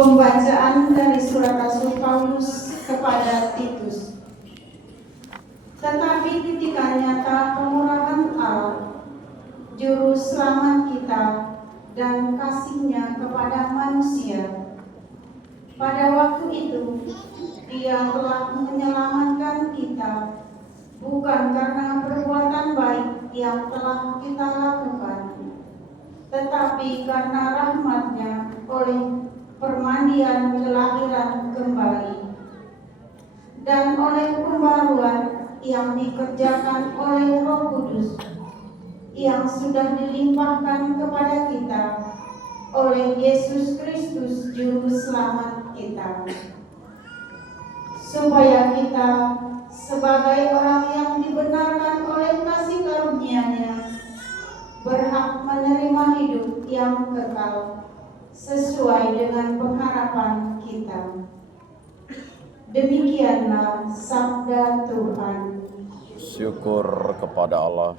Pembacaan dari surat Rasul Paulus kepada Titus. Tetapi ketika nyata kemurahan Allah, juru selamat kita dan kasih-Nya kepada manusia, pada waktu itu Dia telah menyelamatkan kita, bukan karena perbuatan baik yang telah kita lakukan, tetapi karena rahmat-Nya oleh permandian kelahiran kembali dan oleh pembaruan yang dikerjakan oleh Roh Kudus yang sudah dilimpahkan kepada kita oleh Yesus Kristus juru selamat kita, supaya kita sebagai orang yang dibenarkan oleh kasih karunia-Nya berhak menerima hidup yang kekal sesuai dengan pengharapan kita. Demikianlah sabda Tuhan. Syukur kepada Allah.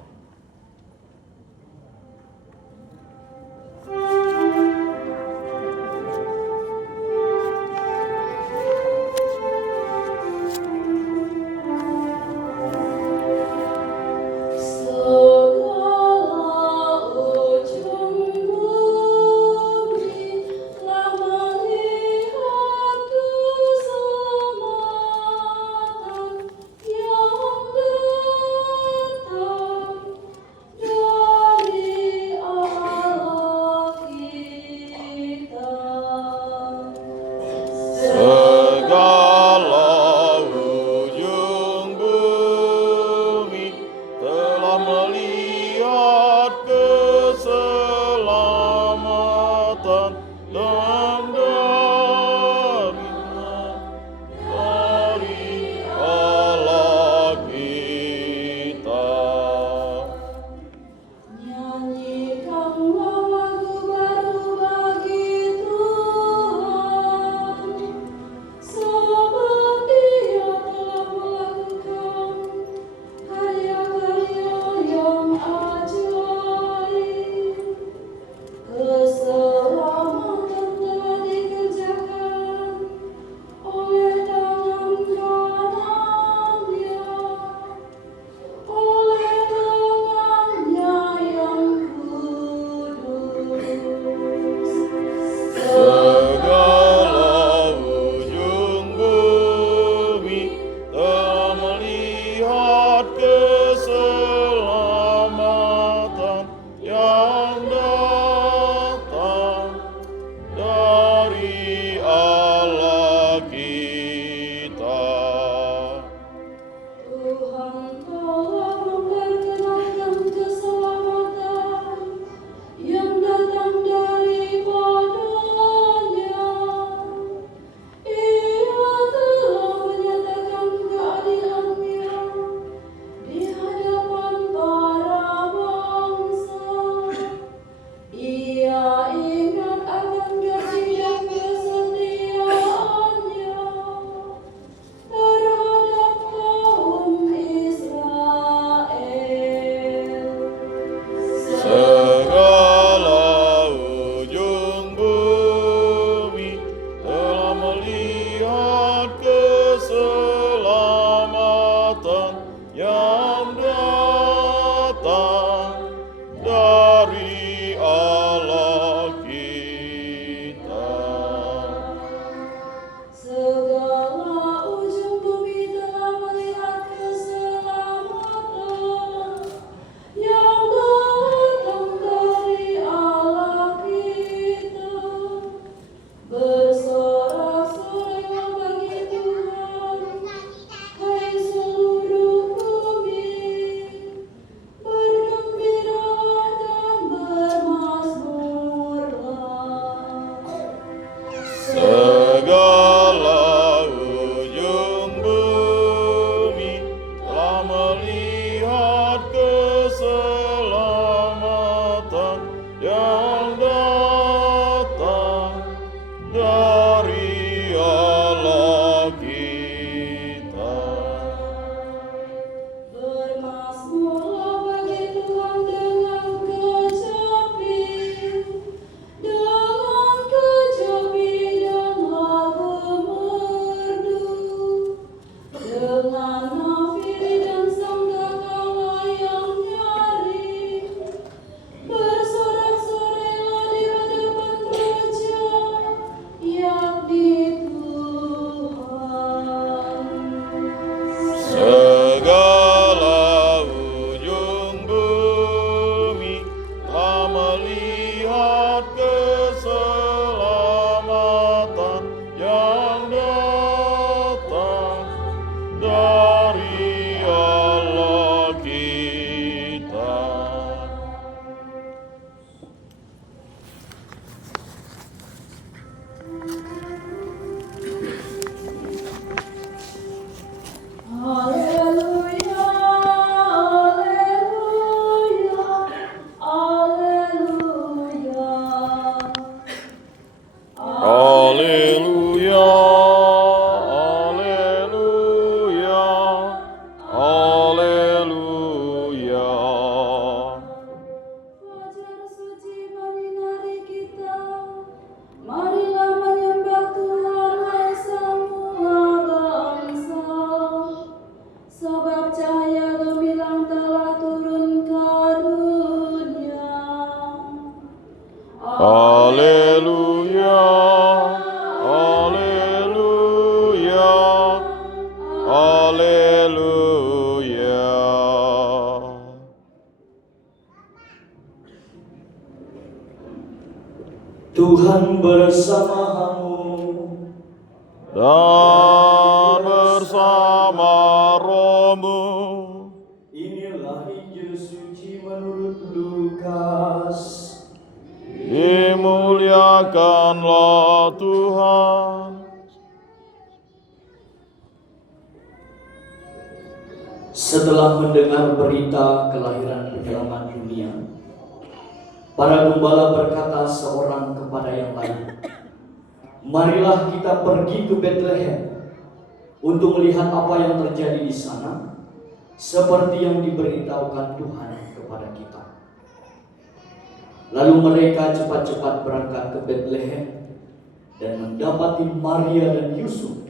Haleluya, haleluya, haleluya. Tuhan bersamamu Dan bersama rohmu. Inilah Injil suci menurut Lukas. Dimuliakanlah Tuhan. Setelah mendengar berita kelahiran penyelamat dunia, para gembala berkata seorang kepada yang lain, "Marilah kita pergi ke Betlehem untuk melihat apa yang terjadi di sana, seperti yang diberitahukan Tuhan kepada kita." Lalu mereka cepat-cepat berangkat ke Betlehem dan mendapati Maria dan Yusuf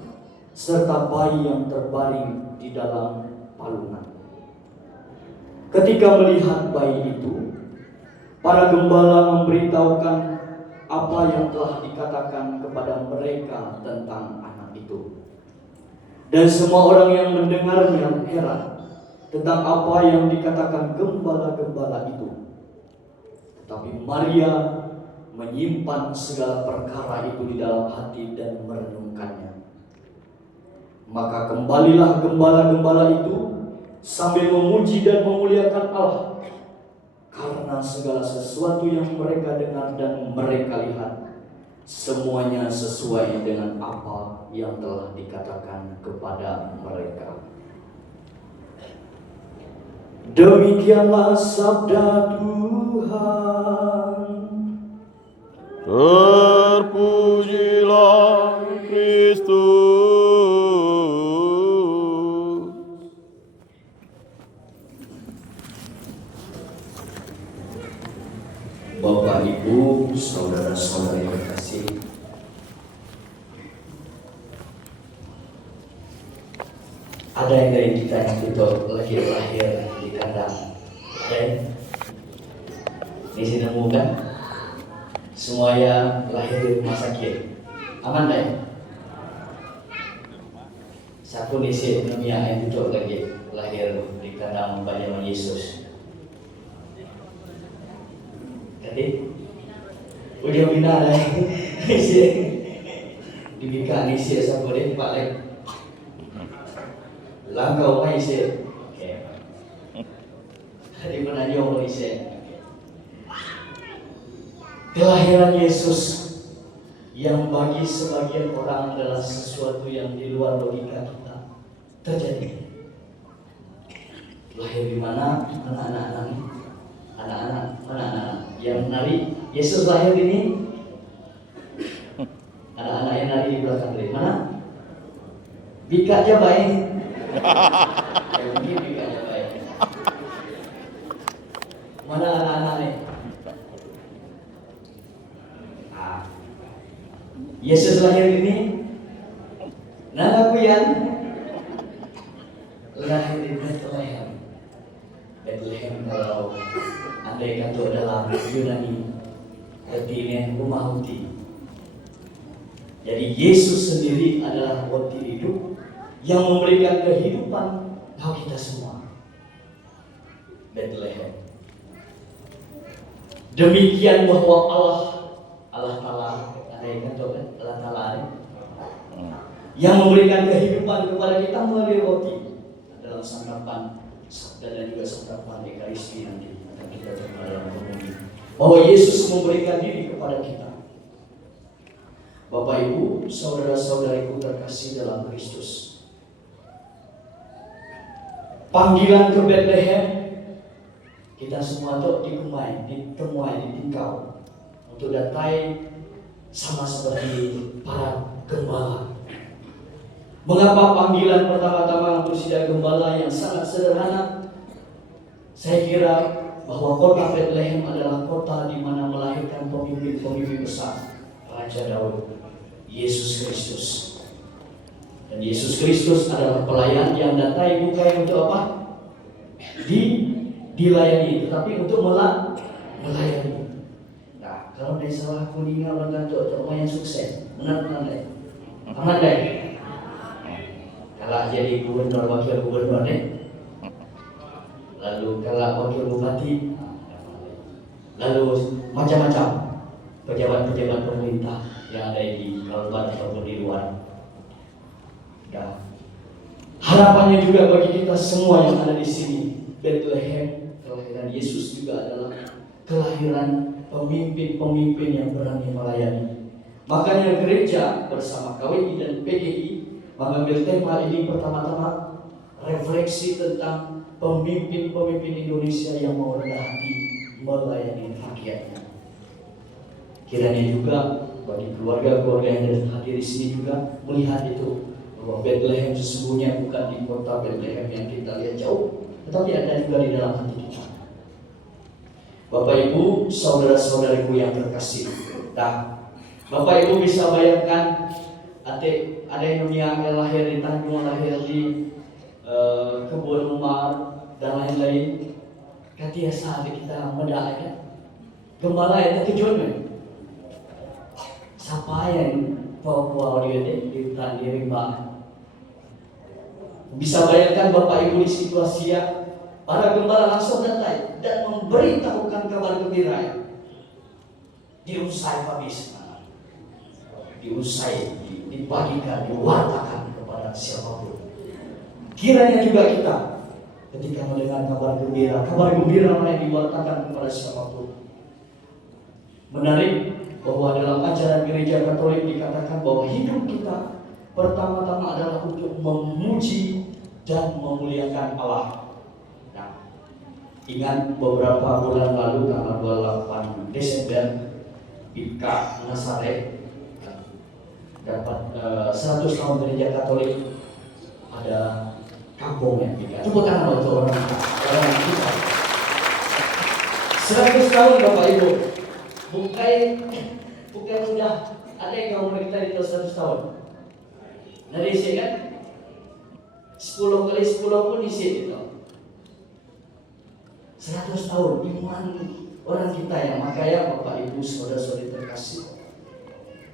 serta bayi yang terbaring di dalam palungan. Ketika melihat bayi itu, para gembala memberitahukan apa yang telah dikatakan kepada mereka tentang anak itu. Dan semua orang yang mendengarnya heran tentang apa yang dikatakan gembala-gembala itu. Tetapi Maria menyimpan segala perkara itu di dalam hati dan merenungkannya. Maka kembalilah gembala-gembala itu sambil memuji dan memuliakan Allah, karena segala sesuatu yang mereka dengar dan mereka lihat, semuanya sesuai dengan apa yang telah dikatakan kepada mereka. Demikianlah sabda Tuhan. Terpujilah Kristus. Bapak, Ibu, saudara-saudari terkasih, ada yang dari kita yang betul lagi lahir di kandang? Ada yang di sini nemu kan? Semuanya lahir di rumah sakit. Aman deh. Satu di sini yang betul lagi lahir di kandang Bapak Yesus. Jadi, udah bina lah. Dibika ni sia sa boleh pak lek. Langkau mai sia. Okey. Hari mana dia mau sia. Kelahiran Yesus yang bagi sebagian orang adalah sesuatu yang di luar logika kita terjadi. Lahir di mana? Mana anak-anak ini? Anak-anak, mana anak yang nari? Yesus lahir ini. Anak-anak yang nari di belakang dari mana? Bika aja baik. Mungkin bika aja baik. Mana anak-anak ini? Yesus lahir ini. Nah, aku yang lahir di Bethlehem. Bethlehem kalau andai kata dalam Yunani artinya rumah roti. Jadi Yesus sendiri adalah roti hidup yang memberikan kehidupan bagi kita semua. Bethlehem. Demikian bahwa Allah Ta'ala, andai kata Allah Ta'ala yang memberikan kehidupan kepada kita melalui roti dalam santapan dan juga santapan Ekaristi nanti akan kita terima dalam komunion. Bahwa Yesus memberikan diri kepada kita. Bapak, Ibu, saudara-saudariku terkasih dalam Kristus. Panggilan ke Bethlehem, kita semua tuh ditemuai, ditingkau untuk datai sama seperti para gembala. Mengapa panggilan pertama-tama untuk sidang gembala yang sangat sederhana? Saya kira bahwa kota Bethlehem adalah kota di mana melahirkan pemimpin-pemimpin besar, Raja Daud, Yesus Kristus. Dan Yesus Kristus adalah pelayan yang datai bukan untuk apa? Dilayani, tetapi untuk melayani. Nah, Kalau dari salah kuningan orang kantor yang sukses, benar deh. Aman deh. Kalau jadi gubernur wakil gubernur deh. Lalu kalau wakil bupati, lalu macam-macam pejabat-pejabat pemerintah yang ada di Kalbar ataupun di luar. Ya. Harapannya juga bagi kita semua yang ada di sini, Bethlehem, kelahiran Yesus juga adalah kelahiran pemimpin-pemimpin yang berani melayani. Makanya gereja bersama KWI dan PGI mengambil tema ini pertama-tama refleksi tentang pemimpin-pemimpin Indonesia yang mau rendah hati melayani rakyatnya. Kiranya juga bagi keluarga-keluarga yang hadir di sini juga melihat itu, bahwa Bethlehem sesungguhnya bukan di kota Bethlehem yang kita lihat jauh, tetapi ada juga di dalam hati kita. Bapak Ibu, saudara-saudariku yang terkasih, nah, Bapak Ibu bisa bayangkan ada yang lahir di Tanjung, lahir di Kebun Umar dan lain-lain. Ketika saat kita mendadak, gembala itu kejut. Siapa yang bawa dia di hutan di rimba? Bisa bayangkan Bapak Ibu di situasi para gembala langsung datang dan memberitahukan kabar gembira. Diusai habis, diusai, dibagikan, diwartakan kepada siapapun. Kiranya juga kita ketika mendengar kabar gembira yang diwartakan kepada siapapun. Menarik bahwa dalam ajaran gereja Katolik dikatakan bahwa hidup kita pertama-tama adalah untuk memuji dan memuliakan Allah. Nah, ingat beberapa bulan lalu tanggal 28 Desember IPKA Nasaret dapat 100 tahun gereja Katolik, ada kampung yang PIKA. Tepuk tangan untuk orang kita. 100 tahun Bapak Ibu. Bukan udah ada yang kamu kita di 100 tahun. Nah diisi kan 10 kali 10 pun isi itu 100 tahun iman orang kita yang makanya Bapak Ibu saudara-saudari terkasih,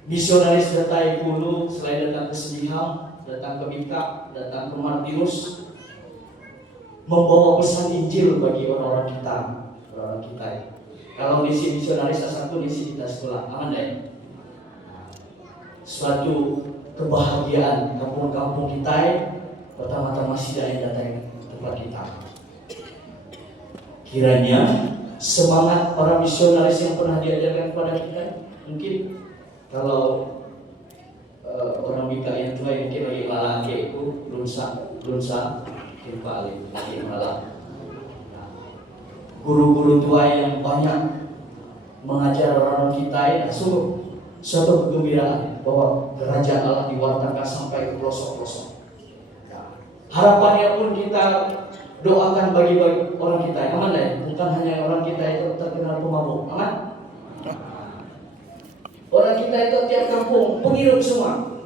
misionaris datang dulu selain datang ke Semiham, datang ke Mika, datang ke Martinus, membawa pesan Injil bagi orang-orang kita. Kalau misi misionaris satu misi kita sekolah, aman deh. Suatu kebahagiaan kampung-kampung kita pertama-tama sidang yang datang tempat kita. Kiranya semangat para misionaris yang pernah diajarkan kepada kita, mungkin kalau orang Mika yang tua yang mungkin lagi malah itu lunsa kembali lagi malah. Guru-guru tua yang banyak mengajar orang kita sungguh suatu kegembiraan bahwa kerajaan Allah diwartakan sampai ke pelosok-pelosok. Harapannya pun kita doakan bagi orang kita, aman deh, bukan hanya orang kita itu terkenal pemabuk, aman. Orang kita itu tiap kampung penghirup semua.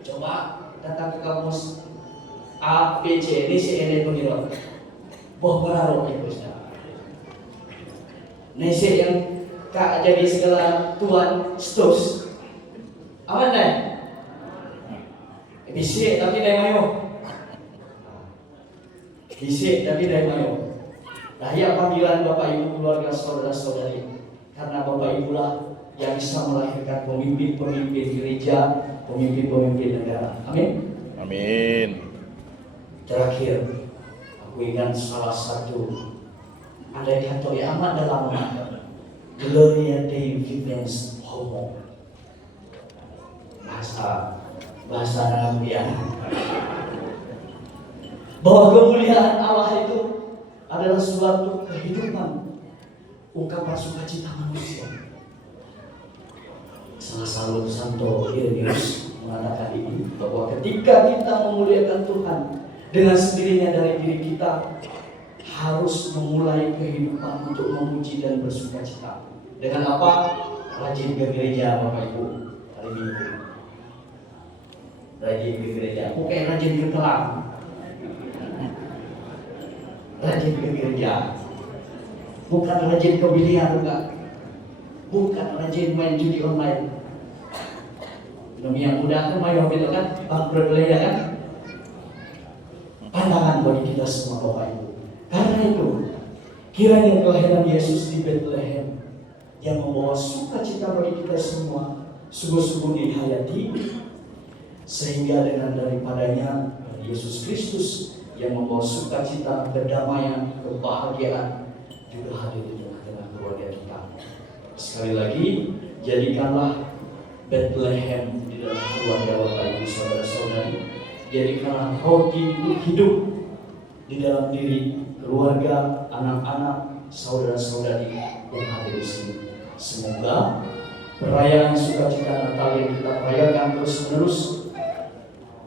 Coba datang ke kampus A, B, C, D, C, E penghirup. Boh berarok ya bosnya. Nasi yang kak jadi segala tuan stus, aman deh. Bisik tapi dah mayo. Bisik tapi dah mayo. Dahya panggilan Bapak Ibu keluarga saudara-saudari, karena Bapak Ibu lah yang bisa melahirkan pemimpin-pemimpin gereja, pemimpin-pemimpin negara. Amin. Amin. Terakhir, aku ingat salah satu andai kata yang amat dalam Gloria Dei Vivens Homo, bahasa Arabia, bahwa kemuliaan Allah itu adalah suatu kehidupan, ungkapan sukacita manusia. Salah satu Santo Irenaeus mengatakan ini, bahwa ketika kita memuliakan Tuhan, dengan sendirinya dari diri kita harus memulai kehidupan untuk memuji dan bersukacita. Dengan apa? Rajin ke gereja Bapak Ibu hari Minggu. Rajin ke gereja, bukan rajin ke kelam. Rajin ke gereja, bukan rajin ke biliar, bukan. bukan rajin main judi online. Demi yang muda kan main mobil kan, bangkrut ya kan. Pandangan bagi kita semua Bapak Ibu. Karena itu, kiranya kelahiran Yesus di Bethlehem yang membawa sukacita bagi kita semua sungguh-sungguh dihayati, sehingga dengan daripadanya Yesus Kristus yang membawa sukacita, kedamaian, kebahagiaan juga hadir di tengah-tengah keluarga kita. Sekali lagi, jadikanlah Bethlehem di dalam keluarga Bapak Ibu saudara-saudari. Jadikanlah roti itu hidup di dalam diri keluarga, anak-anak, saudara-saudari yang hadir di sini. Semoga perayaan sukacita Natal yang kita rayakan terus-menerus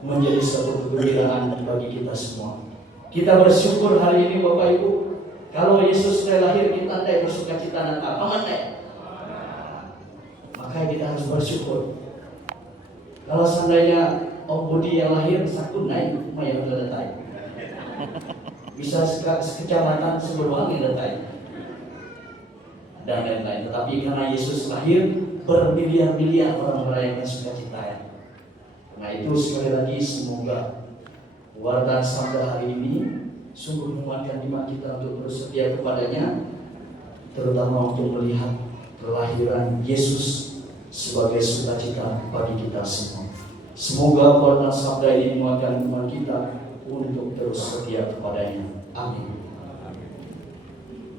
menjadi satu kegembiraan bagi kita semua. Kita bersyukur hari ini Bapak Ibu, kalau Yesus sudah lahir kita andai bersukacita Natal. Aman deh. Makanya kita harus bersyukur. Kalau seandainya Om Budi yang lahir sakun naik, lumayan udah datang. Bisa sekecamatan sebelum yang datang. Dan lain-lain. Tetapi karena Yesus lahir, bermiliar-miliar orang merayakan sukacita ya. Nah itu sekali lagi semoga warta sabda hari ini sungguh menguatkan iman kita untuk bersetia kepadanya, terutama untuk melihat kelahiran Yesus sebagai sukacita bagi kita semua. Semoga warta sabda ini menguatkan iman kita untuk terus setia kepadanya. Amin.